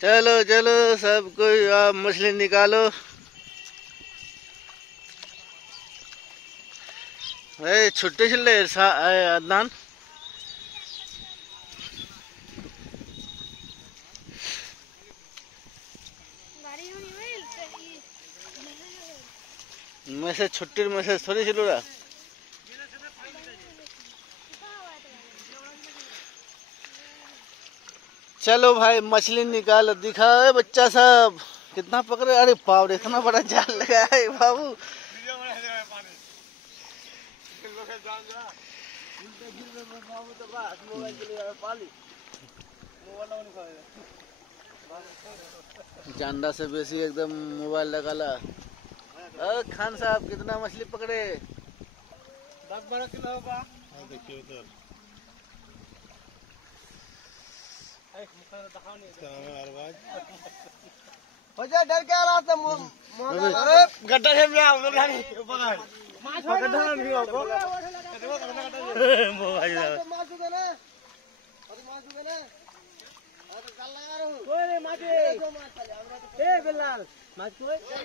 चलो चलो सब कोई आप मछली निकालो। छुट्टी चल रही अदनान। मैसेज छुट्टी मैसेज थोड़ी चलो रहा। चलो भाई मछली निकालो, दिखाओ बच्चा सब कितना पकड़े। अरे बाप रे, इतना बड़ा जाल लगा है बाबू। जांडा से बेसी एकदम मोबाइल लगाला। खान साहब कितना मछली पकड़े? 10-12 किलो होगा। देखिए उधर हो जा, डर क्या रहा था? गड्ढा है मैं उधर जाने पकड़ पकड़ नहीं होगा। मोबाइल मार दूंगा ना, अरे मार दूंगा ना। अरे कल लगा रहा हूँ। कोई नहीं मार दे। ए बिल्लाल मार कोई